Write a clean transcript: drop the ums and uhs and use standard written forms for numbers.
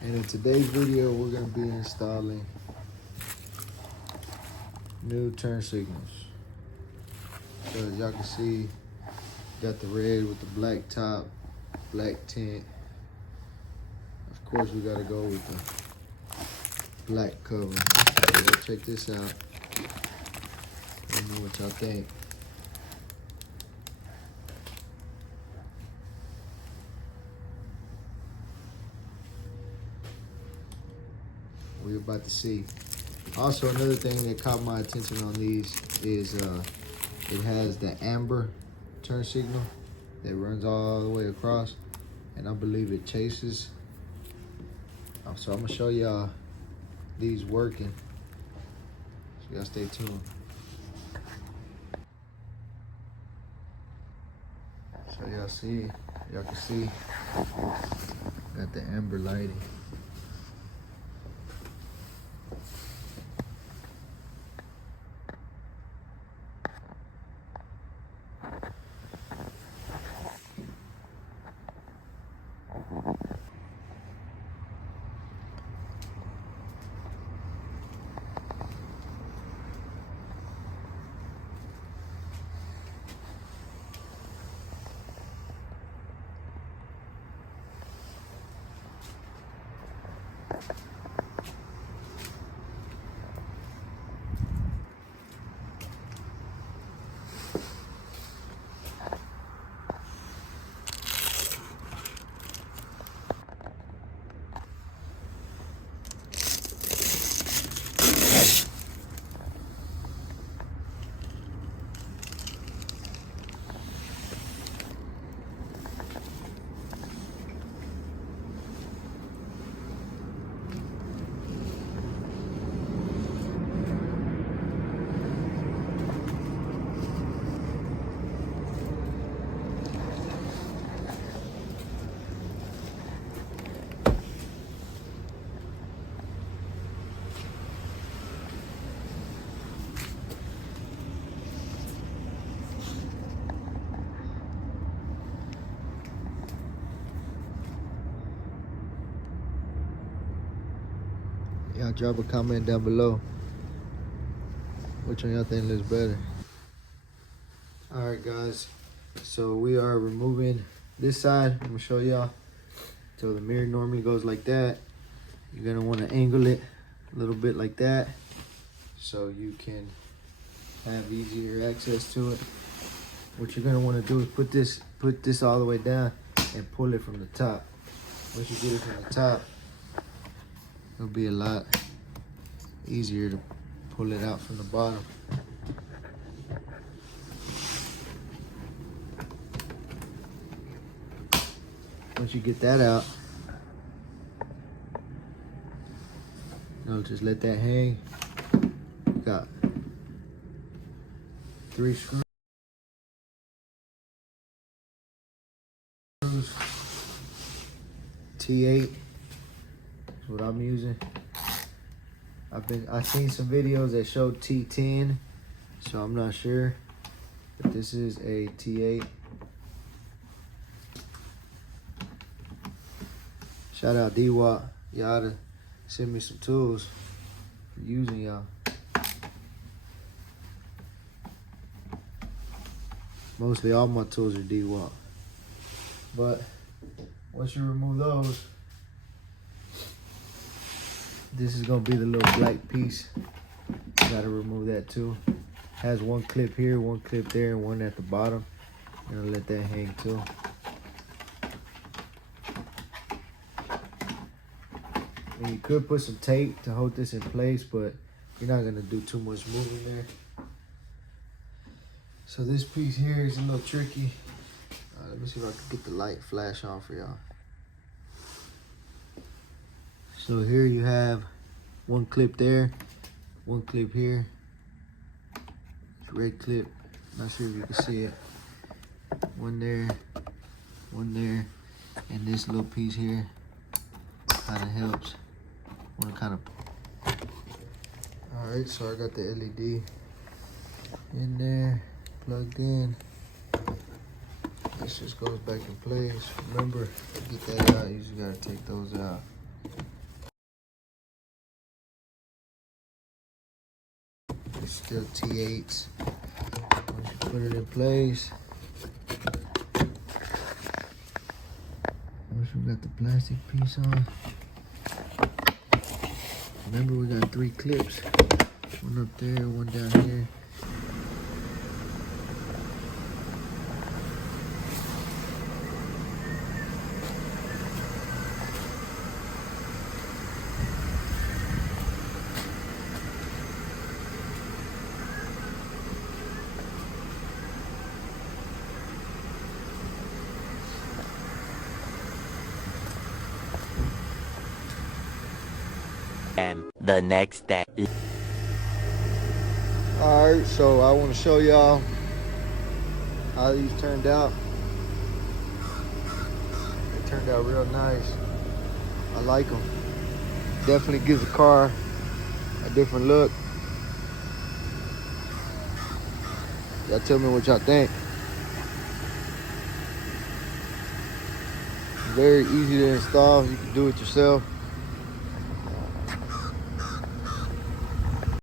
And in today's video, we're gonna be installing new turn signals. So as y'all can see, got the red with the black top, black tint. Of course, we gotta go with the black cover. So check this out. Let me know what y'all think. We're about to see. Also, another thing that caught my attention on these is it has the amber turn signal that runs all the way across, and I believe it chases. So I'm gonna show y'all these working. So y'all stay tuned. So y'all can see, got the amber lighting. Y'all drop a comment down below. Which one y'all think looks better? All right, guys. So we are removing this side. I'm gonna show y'all. So the mirror normally goes like that. You're gonna want to angle it a little bit like that, so you can have easier access to it. What you're gonna want to do is put this all the way down and pull it from the top. Once you get it from the top, it'll be a lot easier to pull it out from the bottom. Once you get that out, just let that hang. You got 3 screws. T8 is what I'm using. I've seen some videos that show T10, so I'm not sure, but this is a T8. Shout out D.I.Y. Y'all to send me some tools for using y'all. Mostly all my tools are D.I.Y. But once you remove those, this is gonna be the little black piece. You gotta remove that too. Has one clip here, one clip there, and one at the bottom. I'm gonna let that hang too. And you could put some tape to hold this in place, but you're not gonna do too much moving there. So this piece here is a little tricky. Let me see if I can get the light flash on for y'all. So here you have one clip there, one clip here. Red clip, not sure if you can see it. One there, and this little piece here kind of helps. Want to kind of. All right, so I got the LED in there, plugged in. This just goes back in place. Remember, to get that out, you just gotta take those out. Still T8s. Once you put it in place. Once we got the plastic piece on. Remember, we got 3 clips. One up there, one down here. And the next day. Alright, so I want to show y'all how these turned out. They turned out real nice. I like them. Definitely gives the car a different look. Y'all tell me what y'all think. Very easy to install. You can do it yourself.